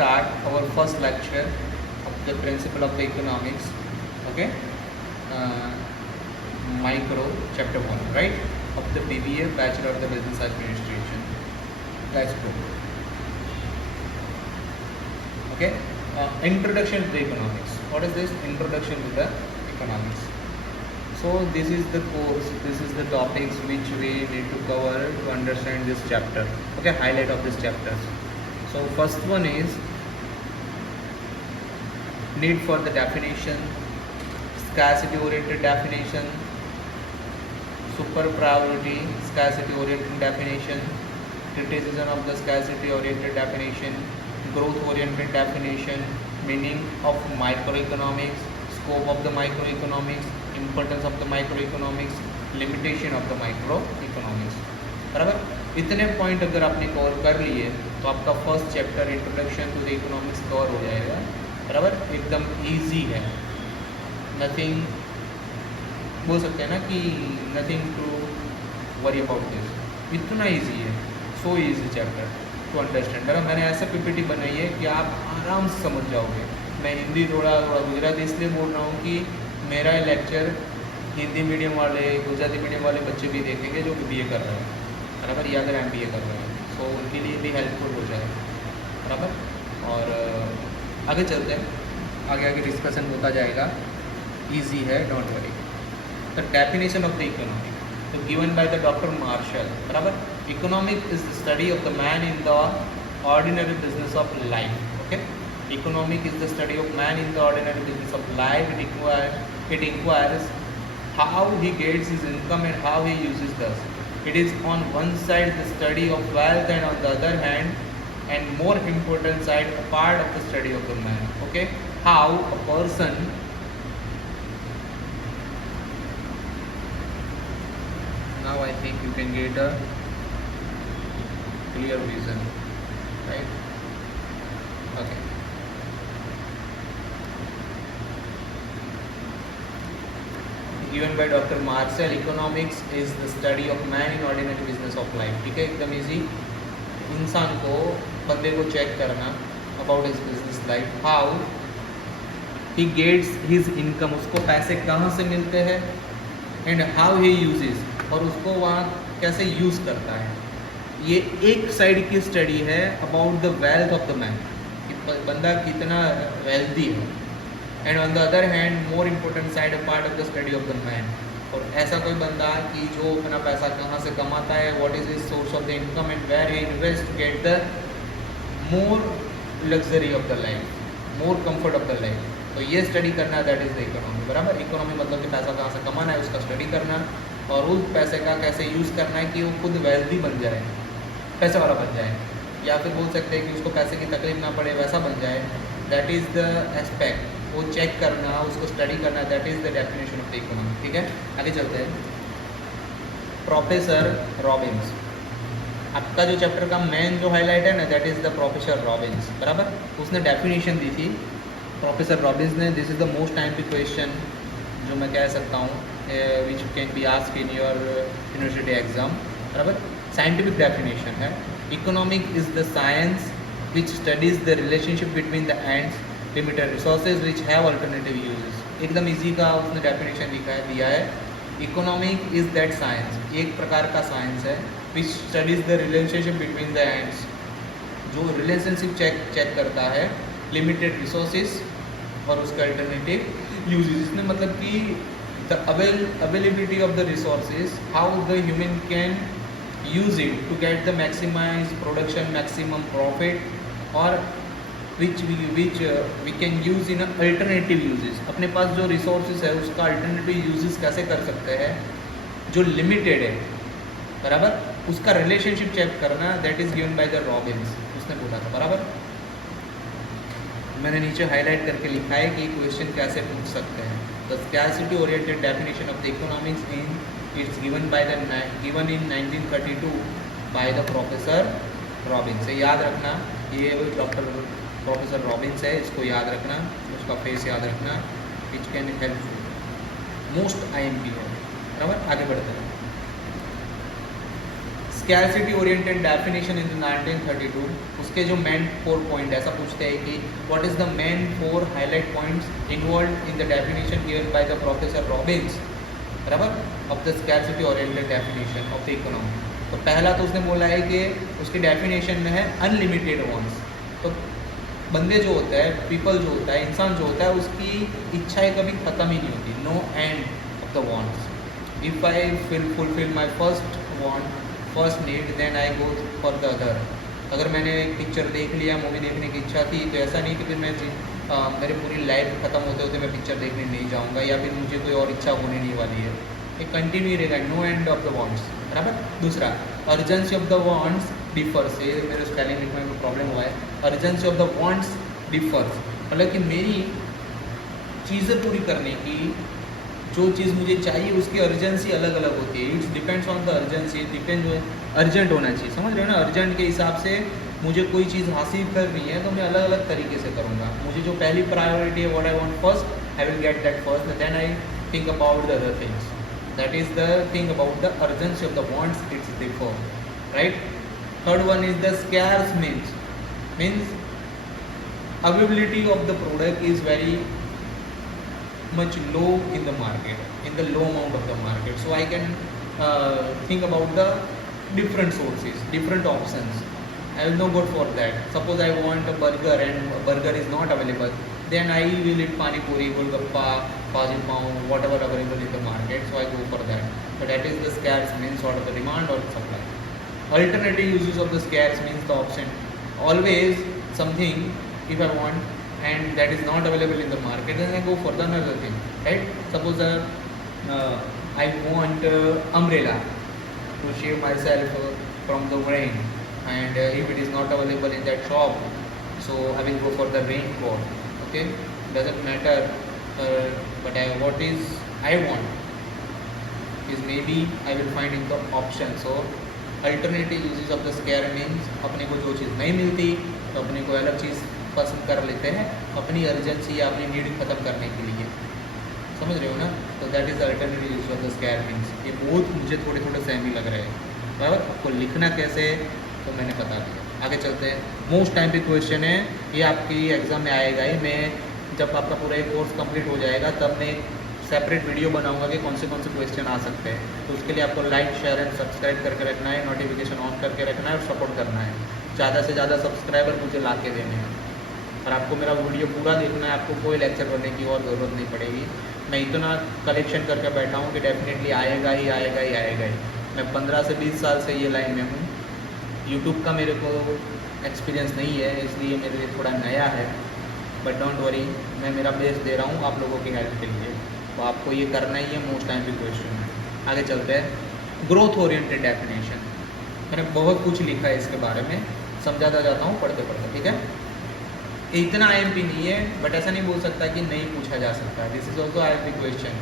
start our first lecture of the principle of the economics. Okay, micro chapter 1, right, of the BBA, Bachelor of the Business Administration. Let's go. Okay, introduction to the economics. What is this? Introduction to the economics. So this is the course, this is the topics which we need to cover to understand this chapter. Okay, highlight of this chapter. So first one is need for the definition, scarcity oriented definition, super priority, scarcity oriented definition, criticism of the scarcity oriented definition, growth oriented definition, meaning of microeconomics, scope of the microeconomics, importance of the microeconomics, limitation of the microeconomics. बराबर, इतने point अगर आपने cover कर लिए तो आपका first chapter introduction to the economics cover हो जाएगा. बराबर, एकदम इजी है, नथिंग बोल सकते हैं ना कि nothing to worry about this, इतना इजी है, so easy chapter to understand. बराबर, मैंने ऐसा पीपीटी बनाई है कि आप आराम से समझ जाओगे. मैं हिंदी थोड़ा गुजराती इसलिए बोल रहा हूँ कि मेरा लेक्चर हिंदी मीडियम वाले, गुजराती मीडियम वाले बच्चे भी देखेंगे जो BBA कर रहे हैं. बराबर, या अगर MBA कर रहे हैं तो उनके लिए भी हेल्पफुल हो जाए. बराबर, और आगे चलते हैं, आगे आगे डिस्कशन होता जाएगा. इजी है, don't worry. The definition of the economic तो given by the doctor Marshall. बराबर, economic is the study of the man in the ordinary business of life. Okay, economic is the study of man in the ordinary business of life. It inquires how he gets his income and how he uses thus. It is on one side the study of wealth and on the other hand, and more important side, a part of the study of the man. Okay, how a person now I think you can get a clear vision, right? Okay. Given by Dr. Marshall, economics is the study of man in ordinary business of life. ठीक है, एकदम easy. इंसान को, बंदे को check करना about his business life, how he gets his income, उसको पैसे कहाँ से मिलते हैं, एंड हाउ ही यूजेस, और उसको वहाँ कैसे यूज़ करता है. ये एक साइड की स्टडी है about the wealth of the man, कि बंदा कितना वेल्दी है. And on the other hand, more important side, a part of the study of the man. और ऐसा कोई बंदा कि जो अपना पैसा कहाँ से कमाता है, what is his source of the income and where he invest to get the more luxury of the life, more comfort of the life. तो ये स्टडी करना, दैट इज द इकोनॉमी. बराबर, इकोनॉमी मतलब कि पैसा कहाँ से कमाना है उसका स्टडी करना, और उस पैसे का कैसे यूज़ करना है कि वो खुद वेल्दी बन जाए, पैसे वाला बन जाए, या फिर बोल सकते हैं कि उसको पैसे की तकलीफ ना पड़े, वैसा बन जाए. दैट इज़ द एस्पेक्ट, वो चेक करना, उसको स्टडी करना, that is the definition of the economy. ठीक है, आगे चलते हैं. प्रोफेसर रॉबिन्स, आपका जो चैप्टर का मेन जो हाईलाइट है ना, that is the professor Robbins. बराबर, उसने डेफिनेशन दी थी प्रोफेसर रॉबिन्स ने. This is the most time पे क्वेश्चन जो मैं कह सकता हूँ, which can be asked in your university exam. बराबर, साइंटिफिक डेफिनेशन है. Economic is the science which studies the relationship between the ends, limited resources which have alternative uses. एकदम easy का उसने डेफिनेशन दिया है. इकोनॉमिक इज दैट साइंस, एक प्रकार का साइंस है which studies the relationship between the ends, जो रिलेशनशिप चेक करता है लिमिटेड रिसोर्सेज और उसका अल्टरनेटिव यूजेस. इसमें मतलब कि the availability of the resources, how the human can use it to get the maximize production, maximum profit, और which we can use in alternative uses. अपने पास जो रिसोर्सेज है उसका अल्टरनेटिव यूजेस कैसे कर सकते हैं जो लिमिटेड है. बराबर, उसका रिलेशनशिप चेक करना, that is given by the Robins, उसने बोला था. बराबर, मैंने नीचे हाईलाइट करके लिखा है कि क्वेश्चन कैसे पूछ सकते हैं. The scarcity oriented definition of the economics in its given in 1932 bye the professor Robins. याद रखना, ये डॉक्टर प्रोफेसर रॉबिन्स है, इसको याद रखना, उसका फेस याद रखना, which can help most IMP है. बराबर, आगे बढ़ते हैं. स्कैरसिटी ओरिएंटेड डेफिनेशन इन 1932, उसके जो मेन 4 पॉइंट ऐसा पूछते हैं कि what is the main 4 highlight points involve in the definition given by the professor Robbins, बराबर, of the scarcity oriented definition of the economy. तो पहला तो उसने बोला है कि उसकी डेफिनेशन में है अनलिमिटेड वांट्स। तो बंदे जो होता है, पीपल जो होता है, इंसान जो होता है, उसकी इच्छाएं कभी ख़त्म ही नहीं होती, no end of the wants. If I fulfil my first need then I go for the other. अगर मैंने एक पिक्चर देख लिया, मूवी देखने की इच्छा थी, तो ऐसा नहीं कि फिर मैं मेरे पूरी लाइफ ख़त्म होते होते मैं पिक्चर देखने नहीं जाऊँगा, या फिर मुझे कोई और इच्छा होने नहीं वाली है, ये कंटिन्यू रहेगा, no end of the wants, बराबर। दूसरा, urgency of the wants differs, ये मेरे स्पेलिंग लिखने में प्रॉब्लम हुआ है, urgency of the wants differs, मतलब कि मेरी चीज़ें पूरी करने की जो चीज़ मुझे चाहिए उसकी अर्जेंसी अलग अलग होती है। It's depends on the urgency, depend urgent होना चाहिए, समझ रहे हो ना। अर्जेंट के हिसाब से मुझे कोई चीज़ हासिल करनी है तो मैं अलग अलग तरीके से करूँगा। मुझे जो पहली प्रायोरिटी है, what I want first, I will get that first, then I think about the other things. That is the thing about the urgency of the wants, it's differ, right. Third one is the scarce means availability of the product is very much low in the market, in the low amount of the market, so I can think about the different sources, different options. I will not go for that. Suppose I want a burger and a burger is not available, then I will eat pani puri, golgappa, bhaji pav, whatever available in the market, so I go for that. But that is the scarce, means sort of the demand or supply. Alternative uses of the scarce means the option, always something if I want and that is not available in the market, then I go for the another thing, right? Suppose I want umbrella to shield myself from the rain, and if it is not available in that shop, so I will go for the raincoat. Okay, doesn't matter, but what is I want is maybe I will find in the option. So alternative uses of the square means अपने को जो चीज़ नहीं मिलती तो अपने को अलग चीज़ पसंद कर लेते हैं अपनी अर्जेंसी या अपनी नीड ख़त्म करने के लिए, समझ रहे हो ना। तो that is alternative use of the square means. ये बहुत मुझे थोड़े थोड़े सहमी लग रहे हैं, बराबर। आपको लिखना कैसे तो मैंने बता दिया। आगे चलते हैं। मोस्ट टाइम पे क्वेश्चन है, ये आपकी एग्ज़ाम में आएगा ही। मैं जब आपका पूरा एक कोर्स कंप्लीट हो जाएगा तब मैं सेपरेट वीडियो बनाऊंगा कि कौन से क्वेश्चन आ सकते हैं। तो उसके लिए आपको लाइक, शेयर एंड सब्सक्राइब करके रखना है, नोटिफिकेशन ऑन करके रखना है और सपोर्ट करना है। ज़्यादा से ज़्यादा सब्सक्राइबर मुझे ला के देने हैं और आपको मेरा वीडियो पूरा देखना है। आपको कोई लेक्चर करने की और ज़रूरत नहीं पड़ेगी। मैं इतना कलेक्शन करके बैठा हूँ कि डेफिनेटली आएगा ही आएगा ही आएगा ही। मैं 15 से 20 साल से ये लाइन में हूँ। यूट्यूब का मेरे को एक्सपीरियंस नहीं है, इसलिए मेरे लिए थोड़ा नया है, बट डोंट वरी, मैं मेरा बेस्ट दे रहा हूँ आप लोगों की हेल्प के लिए। तो आपको ये करना ही है, मोस्ट टाइम पे क्वेश्चन है। आगे चलते हैं। ग्रोथ ओरिएंटेड डेफिनेशन, मैंने बहुत कुछ लिखा है इसके बारे में, समझाता जाता हूँ पढ़ते पढ़ते, ठीक है। इतना IMP नहीं है, बट ऐसा नहीं बोल सकता कि नहीं पूछा जा सकता। This is also IMP question,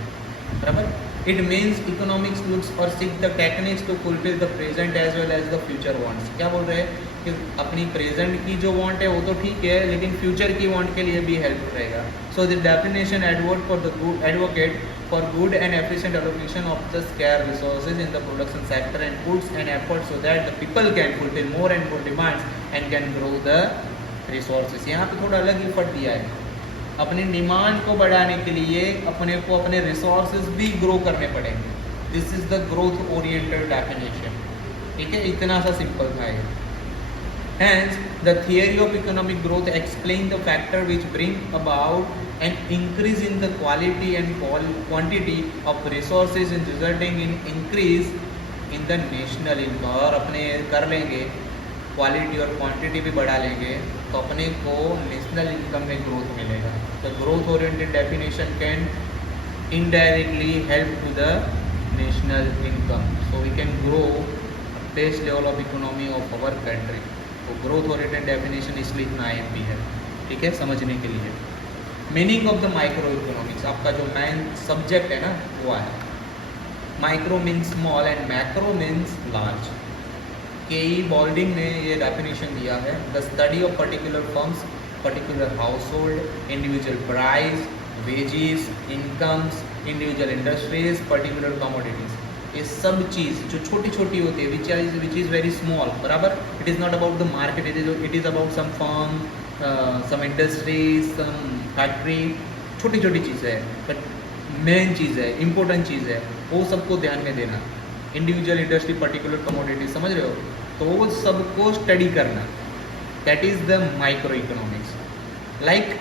बराबर। इट मीन्स इकोनॉमिक्स लुक्स और seek the techniques to fulfil the present as well as the future wants. क्या बोल रहे हैं कि अपनी प्रेजेंट की जो वांट है वो तो ठीक है, लेकिन फ्यूचर की वांट के लिए भी हेल्प रहेगा। So the definition advocate for good and efficient allocation of the scarce resources in the production sector and puts an effort so that the people can fulfill more and more demands and can grow the resources। यहाँ पे थोड़ा अलग effort दिया है, अपनी demand को बढ़ाने के लिए अपने को अपने रिसोर्सेज भी ग्रो करने पड़ेंगे। This is the growth oriented definition, ठीक है। इतना सा सिंपल था ये। Hence, the theory of economic growth explains the factor which bring about an increase in the quality and quantity of resources and resulting in increase in the national income। और अपने कर लेंगे क्वालिटी और quantity भी बढ़ा लेंगे तो अपने को नेशनल इनकम में ग्रोथ मिलेगा। The growth oriented definition can indirectly help to the national income, so we can grow base level of economy of our country। तो ग्रोथ ओरिएंटेड डेफिनेशन इसलिए इतना IMP है, ठीक है, समझने के लिए। Meaning of the micro economics, आपका जो मेन सब्जेक्ट है ना वो है। Micro means small and macro means large. KE बॉल्डिंग ने ये डेफिनेशन दिया है। The study of particular firms, particular house hold, individual price, wages, incomes, individual industries, particular commodities. ये सब चीज़ जो छोटी छोटी होती है विच इज़ वेरी स्मॉल, बराबर, it is not about the market, it is about some firm, some industry, some factory, छोटी छोटी चीज़ें है, बट मेन चीज़ है, इम्पोर्टेंट चीज़ है, वो सबको ध्यान में देना। इंडिविजुअल इंडस्ट्री, पर्टिकुलर कमोडिटी, समझ रहे हो, तो वो सबको स्टडी करना, that is the micro economics. Like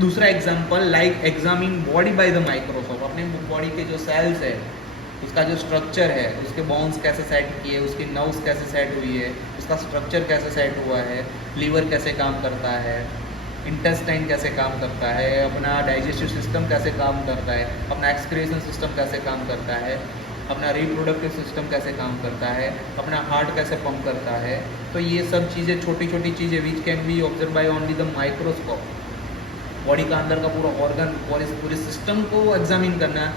दूसरा example, like examine body by the microscope, अपने बॉडी के जो सेल्स है उसका जो स्ट्रक्चर है, उसके बोन्स कैसे सेट किए, उसकी नर्व्स कैसे सेट हुई है, उसका स्ट्रक्चर कैसे सेट हुआ है, लीवर कैसे काम करता है, इंटेस्टाइन कैसे काम करता है, अपना डाइजेस्टिव सिस्टम कैसे काम करता है, अपना एक्सक्रीशन सिस्टम कैसे काम करता है, अपना रिप्रोडक्टिव सिस्टम कैसे काम करता है, अपना हार्ट कैसे पंप करता है। तो ये सब चीज़ें, छोटी छोटी चीज़ें which can be observe by only the microscope. Body का अंदर का पूरा ऑर्गन और इस पूरे सिस्टम को एग्जामिन करना,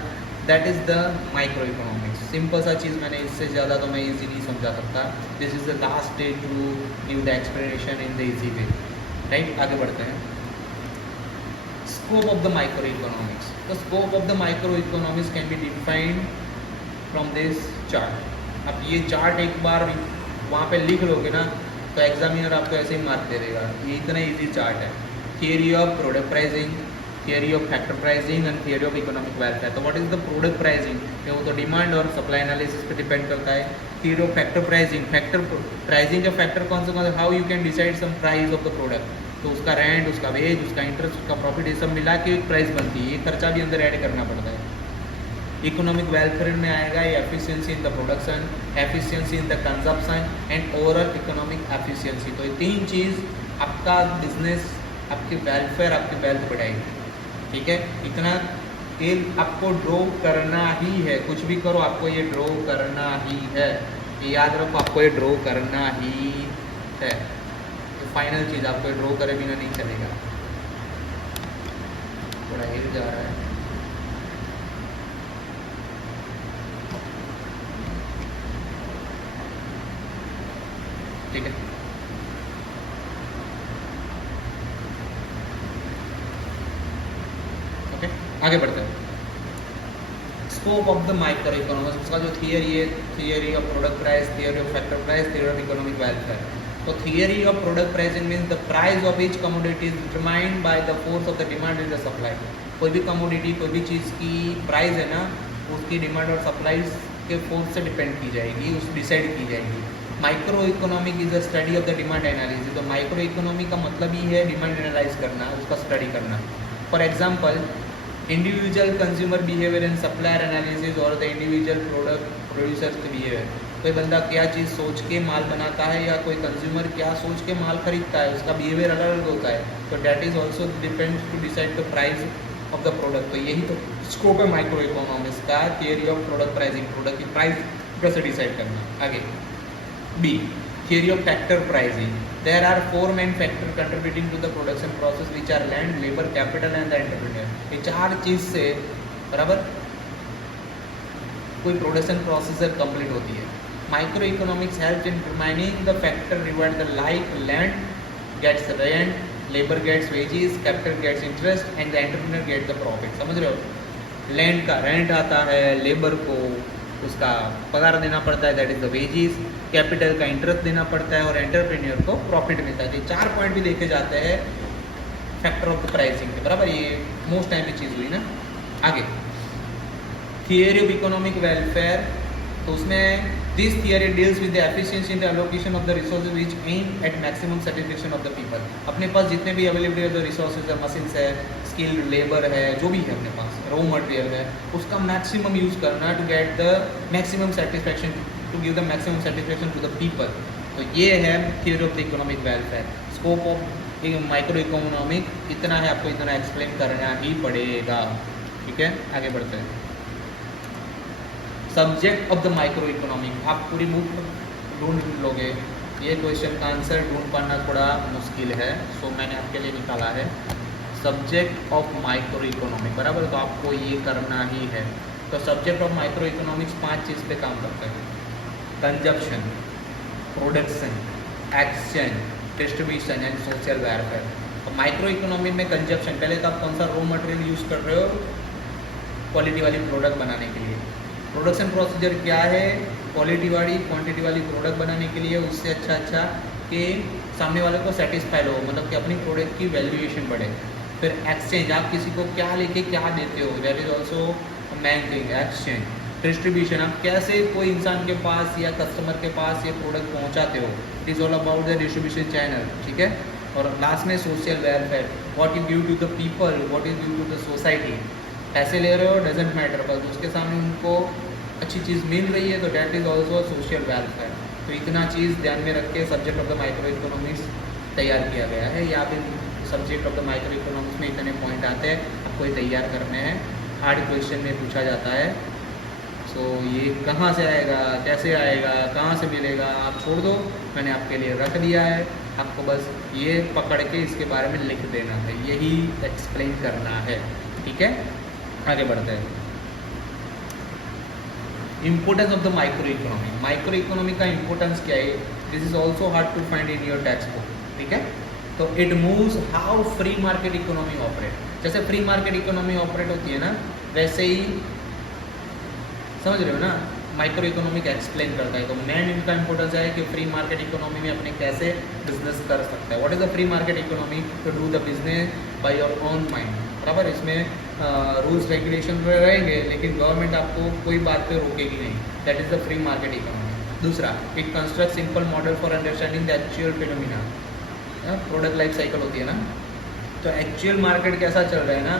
that is the micro economics. Simple सा चीज़, मैंने इससे ज़्यादा तो मैं ईजी नहीं समझा सकता। This is the last day to give the explanation in the easy way, right. आगे बढ़ते हैं। Scope of the micro economics. The scope of the micro economics can be defined from this chart. अब ये chart एक बार वहाँ पे लिख लोगे ना तो एग्जामिनर आपको ऐसे ही मार्क दे देगा। ये इतना ईजी चार्ट है। Theory of product pricing, theory of factor pricing and theory of economic welfare. तो what is the product pricing? वो तो डिमांड और सप्लाई एनालिसिस पे डिपेंड करता है। Theory of factor pricing, factor pricing का फैक्टर कौन सा, how you can decide some price of the product. तो उसका रेंट, उसका वेज, उसका इंटरेस्ट, उसका प्रॉफिट, ये सब मिला के एक प्राइस बनती है। ये खर्चा भी अंदर ऐड करना पड़ता है। इकोनॉमिक वेलफेयर में आएगा ये efficiency in the production, efficiency in the consumption and overall economic efficiency. तो ये तीन चीज़ आपका बिजनेस, आपकी वेलफेयर, आपकी वेल्थ बढ़ाएगी। ठीक है, इतना ये आपको ड्रॉ करना ही है। कुछ भी करो आपको ये ड्रॉ करना ही है। ये याद रखो, आपको ये ड्रॉ करना ही है। तो फाइनल चीज़, आपको ये ड्रॉ करे बिना नहीं चलेगा। थोड़ा हिल जा रहा है। ठीक है, ओके, आगे बढ़ते हैं। Scope of the micro economics, उसका जो थियरी है, theory of product price, theory of factor price, theory of economic welfare. तो theory of product pricing means the price of each commodity is determined by the force of the demand and the supply. कोई भी commodity, कोई भी चीज़ की price है ना, उसकी demand और सप्लाई के फोर्स से डिपेंड की जाएगी, उस डिसाइड की जाएगी। Micro economic is a study of the demand analysis. तो माइक्रो इकोनॉमी का मतलब ही है डिमांड एनालाइज करना, उसका स्टडी करना। For example, individual consumer behaviour and supplier analysis और the individual product producers behaviour. कोई बंदा क्या चीज़ सोच के माल बनाता है या कोई कंज्यूमर क्या सोच के माल खरीदता है, उसका बिहेवियर अलग अलग होता है। तो that is also depends to decide the price of the product. तो यही तो स्कोप है माइक्रो इकोनॉमिक्स का, theory of product pricing, product की प्राइस कैसे डिसाइड करना। आगे B, theory of factor pricing. There are four main factors contributing to the production process, which are land, labor, capital and the entrepreneur. ये चार चीज़ से बराबर कोई प्रोडक्शन प्रोसेस कंप्लीट होती है। Micro economics help in determining the factor reward the like land gets rent, labour gets wages, capital gets interest and the entrepreneur get the profit. समझ रहे हो, लैंड का रेंट आता है, लेबर को उसका पगार देना पड़ता है, that is the wages, capital का इंटरेस्ट देना पड़ता है और एंटरप्रेन्योर को प्रॉफिट मिलता है। ये चार पॉइंट भी देखे जाते हैं फैक्टर ऑफ द प्राइसिंग के, बराबर। ये मोस्ट टाइम की चीज़ हुई ना। आगे थियरी ऑफ इकोनॉमिक वेलफेयर। तो उसमें this theory deals with the efficiency in the allocation of the resources which aim at maximum satisfaction of the people. अपने पास जितने भी अवेलेबिलिटी ऑफ द रिसोर्सेज है, मशीन्स है, स्किल्ड लेबर है, जो भी है अपने पास, रॉ मटेरियल है, उसका मैक्सिमम यूज़ करना to get the maximum satisfaction, to give the maximum satisfaction to the people. तो ये है theory of the economic welfare. Scope of micro economic इतना है, आपको इतना एक्सप्लेन करना ही पड़ेगा। ठीक है, आगे बढ़ते हैं। Subject of the micro economic, आप पूरी बुक ढूंढ लोगे, ये क्वेश्चन का आंसर ढूंढ पाना थोड़ा मुश्किल है, सो मैंने आपके लिए निकाला है सब्जेक्ट ऑफ माइक्रो इकोनॉमिक, बराबर। तो आपको ये करना ही है। तो सब्जेक्ट ऑफ माइक्रो इकोनॉमिक्स 5 चीज़ पे काम करता है: consumption, production, exchange, distribution and social welfare. तो माइक्रो इकोनॉमी में कंजप्शन, पहले तो आप कौन सा रॉ मटेरियल यूज़ कर रहे हो क्वालिटी वाली प्रोडक्ट बनाने के लिए, प्रोडक्शन प्रोसीजर क्या है, क्वालिटी वाली क्वांटिटी वाली प्रोडक्ट बनाने के लिए, उससे अच्छा कि सामने वाले को सेटिस्फाइड हो, मतलब कि अपनी प्रोडक्ट की वैल्यूएशन बढ़े। फिर एक्सचेंज, आप किसी को क्या लेके क्या देते हो, that is also main thing. Exchange, distribution, आप कैसे कोई इंसान के पास या कस्टमर के पास ये प्रोडक्ट पहुंचाते हो, it is all about the distribution channel, ठीक है। और लास्ट में social welfare, what is due to the people, what is due to the society. पैसे ले रहे हो डजेंट मैटर, बस उसके सामने उनको अच्छी चीज़ मिल रही है तो that is also social welfare. तो इतना चीज़ ध्यान में रख के subject of the micro economics तैयार किया गया है। या फिर subject of the micro economics में इतने पॉइंट आते हैं, आपको ये तैयार करने हैं। हार्ड क्वेश्चन में पूछा जाता है। सो ये कहाँ से आएगा, कैसे आएगा, कहाँ से मिलेगा, आप छोड़ दो, मैंने आपके लिए रख दिया है। आपको बस ये पकड़ के इसके बारे में लिख देना है, यही एक्सप्लेन करना है, ठीक है। आगे बढ़ते हैं। Importance of the micro economy. Micro economy का इम्पोर्टेंस क्या है, this is also hard to find in your text book, ठीक है। तो it moves how free market economy operate. जैसे फ्री मार्केट इकोनॉमी ऑपरेट होती है ना, वैसे ही समझ रहे हो ना, माइक्रो इकोनॉमिक एक्सप्लेन करता है। तो मेन इनका इंपॉर्टेंस है कि फ्री मार्केट इकोनॉमी में अपने कैसे बिजनेस कर सकता है। What is the free market economy, to do the business by your own mind, बराबर। इसमें रूल्स रेगुलेशन रहेंगे लेकिन गवर्नमेंट आपको कोई बात पे रोकेगी नहीं, that is the free market economy. दूसरा, it construct simple model for understanding the actual phenomena. Product life cycle होती है ना, तो एक्चुअल मार्केट कैसा चल रहा है ना,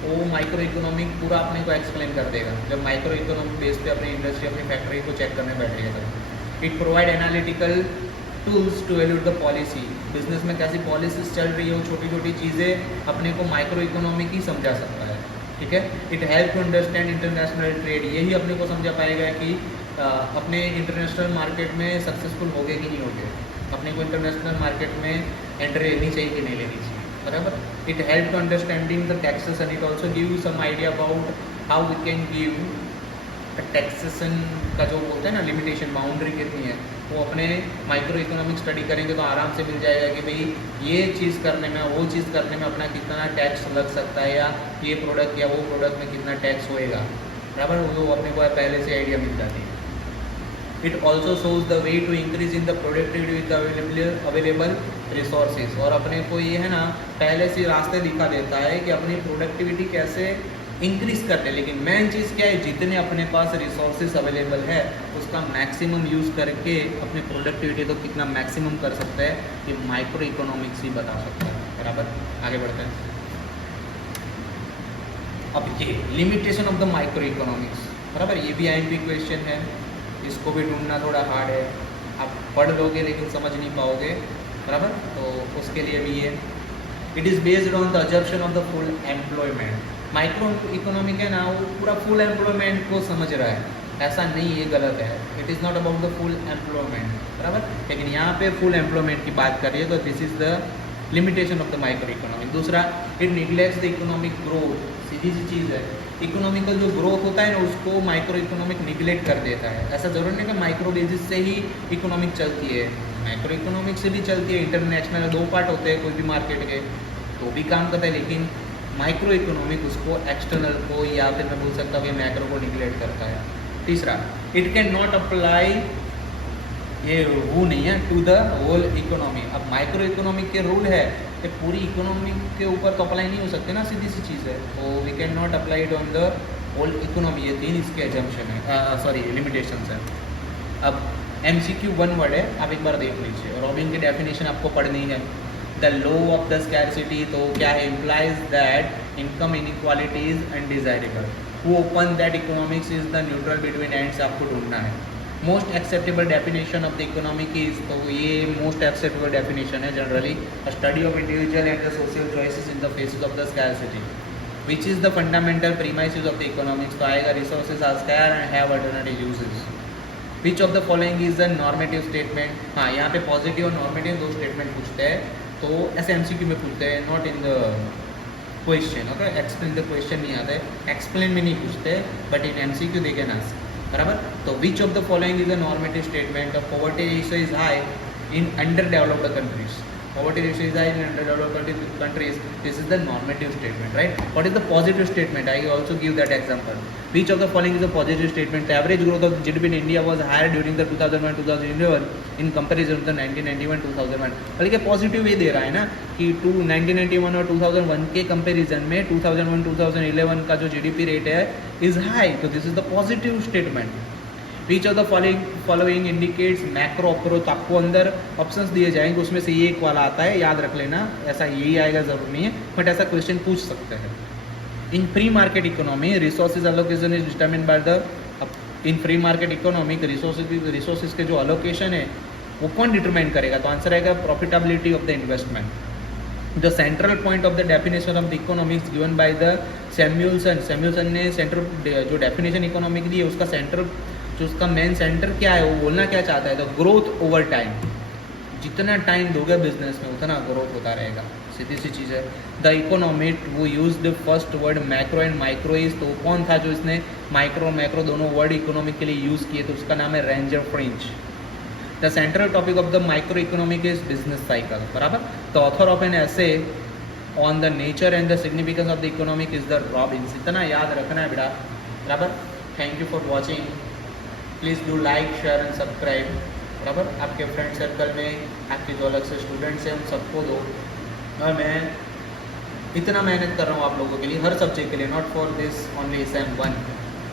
वो माइक्रो इकोनॉमिक पूरा अपने को एक्सप्लेन कर देगा जब माइक्रो इकोनॉमिक बेस पे अपनी इंडस्ट्री, अपनी फैक्ट्री को चेक करने बैठेगा। It provide analytical tools to evaluate the policy. Business में कैसी पॉलिसीज चल रही है, वो छोटी छोटी चीज़ें अपने को माइक्रो इकोनॉमिक ही समझा सकता है, ठीक है। It help to understand international trade, यही अपने को समझा पाएगा कि अपने इंटरनेशनल मार्केट में सक्सेसफुल हो गए कि नहीं हो गए, अपने को इंटरनेशनल मार्केट में एंट्री लेनी चाहिए कि नहीं लेनी चाहिए, बराबर। It help to understanding the taxes and it also give some idea about how we can give taxation का जो बोलते हैं ना लिमिटेशन, बाउंड्री कितनी है, वो अपने माइक्रो इकोनॉमिक स्टडी करेंगे तो आराम से मिल जाएगा कि भाई ये चीज़ करने में, वो चीज़ करने में अपना कितना टैक्स लग सकता है, या ये प्रोडक्ट या वो प्रोडक्ट में कितना टैक्स होएगा, बराबर। वो अपने को पहले से आइडिया मिल जाती है। It also shows the way to increase in the productivity with available resources, और अपने को ये है ना पहले से रास्ते दिखा देता है कि अपनी प्रोडक्टिविटी कैसे इंक्रीज करते हैं। लेकिन मेन चीज़ क्या है, जितने अपने पास रिसोर्सेज अवेलेबल है उसका मैक्सिमम यूज़ करके अपनी प्रोडक्टिविटी को कितना मैक्सिमम कर सकता है, ये माइक्रो इकोनॉमिक्स ही बता सकता है, बराबर। आगे बढ़ते हैं। अब ये limitation of the micro economics, बराबर, ये भी IMP क्वेश्चन है, इसको भी ढूंढना थोड़ा हार्ड है, आप पढ़ लोगे लेकिन समझ नहीं पाओगे, बराबर। तो उसके लिए भी ये it is based on the assumption of the full employment. Micro economic है ना, वो पूरा फुल एम्प्लॉयमेंट को समझ रहा है, ऐसा नहीं, ये गलत है। It is not about the full employment, बराबर। लेकिन यहाँ पे फुल एम्प्लॉयमेंट की बात कर रही है, तो this is the limitation of the micro economic. दूसरा, इट निगलेक्ट्स द इकोनॉमिक ग्रोथ। सीधी सी चीज़ है, इकोनॉमिकल जो ग्रोथ होता है ना उसको माइक्रो इकोनॉमिक निगलेक्ट कर देता है। ऐसा जरूरी नहीं कि माइक्रो बेसिस से ही इकोनॉमिक चलती है, माइक्रो इकोनॉमिक से भी चलती है। इंटरनेशनल 2 पार्ट होते हैं कोई भी मार्केट के, तो भी काम करता है, लेकिन माइक्रो इकोनॉमिक उसको एक्सटर्नल को या फिर मैं बोल सकता हूँ कि मैक्रो को निगलेक्ट करता है। तीसरा, इट कैन नॉट अप्लाई, ये रूल नहीं है टू द होल इकोनॉमी। अब माइक्रो इकोनॉमिक के रूल है कि पूरी इकोनॉमी के ऊपर तो अप्लाई नहीं हो सकते ना, सीधी सी चीज़ है, तो we can not apply it on the whole economy. ये 3 इसके एजम्पशन है, सॉरी लिमिटेशंस है। अब MCQ 1 वर्ड है, आप एक बार देख लीजिए। रॉबिन की डेफिनेशन आपको पढ़नी है। The law of the scarcity, तो क्या है, implies that income inequality is undesirable. Who open that economics is the neutral between ends, आपको ढूंढना है। Most acceptable definition of the economic is, तो ये मोस्ट एक्सेप्टेबल डेफिनेशन है generally, a study of individual and the social choices in the faces of the scarcity, which is the fundamental premises of the economics. तो आएगा resources are scare and have alternative uses. Which of the following is the normative statement. हाँ, यहाँ पे positive और normative 2 statement पूछते हैं, तो ऐसे MCQ में पूछते हैं, not in the question. Okay, explain the question नहीं आता है, एक्सप्लेन में नहीं पूछते, but in MCQ they can ask, बराबर। तो which of the following is the normative statement, the poverty ratio is high in under developed countries. Poverty ratio is high in underdeveloped countries. This is the normative statement, right? What is the positive statement? I also give that example. Which of the following is a positive statement? The average growth of GDP in India was higher during the 2001-2011 in comparison to the 1991-2001. बल्कि positive ये दे रहा है ना कि 1991 और 2001 के comparison में 2001-2011 का जो जीडीपी रेट है इज हाई. तो this is the positive statement. Which of the following indicates macro approach. आपको अंदर ऑप्शंस दिए जाएंगे, उसमें से ये एक वाला आता है, याद रख लेना. ऐसा यही आएगा जरूर नहीं है, बट ऐसा क्वेश्चन पूछ सकते हैं. In free market economy resources allocation is determined by the. In free market economy resources के जो अलोकेशन है वो कौन डिटरमाइन करेगा? तो आंसर आएगा profitability of the investment. The central point of the definition of the economics given by the Samuelson ने central जो डेफिनेशन इकोनॉमिक दी है उसका सेंटर, जो उसका मेन सेंटर क्या है, वो बोलना क्या चाहता है? The growth over time. जितना टाइम दोगे बिजनेस में उतना ग्रोथ होता रहेगा. सीधी सी चीज़ है. द इकोनॉमिस्ट वो use the first word macro and micros. तो कौन था जो इसने माइक्रो मैक्रो दोनों वर्ड इकोनॉमिक के लिए यूज़ किए? तो उसका नाम है Ragnar Frisch. The central topic of the micro economic is business cycle. बराबर. The author of an essay on the nature and the significance of the economic is the Robins. इतना याद रखना है बेटा. बराबर. Thank you for watching. Please do like share and subscribe. बराबर. आपके friend circle में आपके जो अलग से स्टूडेंट्स हैं उन सबको दो. और मैं इतना मेहनत कर रहा हूँ आप लोगों के लिए, हर सब्जेक्ट के लिए, not for this only same 1.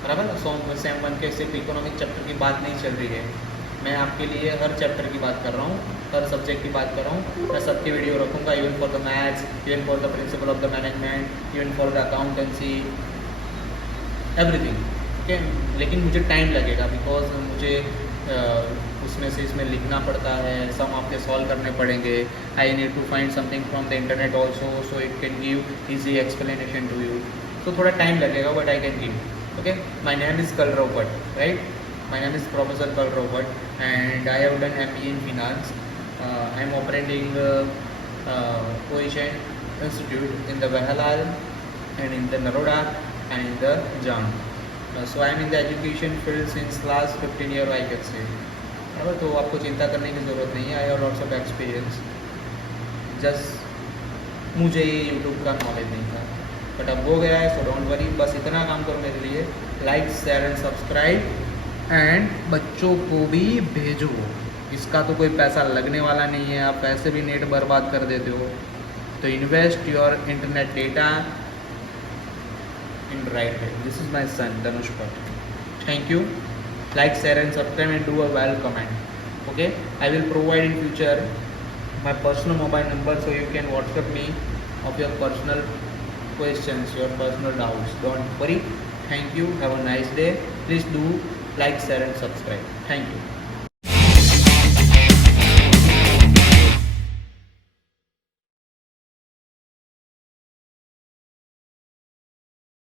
बराबर. सेम 1 के सिर्फ इकोनॉमिक चैप्टर की बात नहीं चल रही है. मैं आपके लिए हर चैप्टर की बात कर रहा हूँ, हर सब्जेक्ट की बात कर रहा हूँ. मैं सबकी वीडियो रखूँगा, even for the maths, even for the principle of the management, even for the accountancy, everything. Okay. लेकिन मुझे टाइम लगेगा बिकॉज मुझे उसमें से इसमें लिखना पड़ता है, सम आपके सॉल्व करने पड़ेंगे. I need to find something from the internet also so it can give easy explanation to you. तो थोड़ा टाइम लगेगा but I can give. Okay. My name is Kalrav Bhatt, right? My name is Professor Kalrao Bhatt and I have done MBA in Finance. I am operating Cohesion Institute in the Vahalal and in the Naroda and in the Jan. So I am in the education field since last 15 years I can say. बराबर. तो आपको चिंता करने की ज़रूरत नहीं है. I have lots of experience. Just मुझे ये YouTube का नॉलेज नहीं था, बट अब हो गया है, सो डोंट वरी. बस इतना काम करो मेरे लिए, like share and subscribe, and बच्चों को भी भेजो. इसका तो कोई पैसा लगने वाला नहीं है, आप पैसे भी नेट बर्बाद कर देते हो. तो invest your internet data in right way. This is my son Dhanush Bhatt. Thank you. Like share and subscribe and do a well comment. Okay. I will provide in future my personal mobile number so you can WhatsApp me of your personal questions, your personal doubts. Don't worry. Thank you. Have a nice day. Please do like, share and subscribe. Thank you.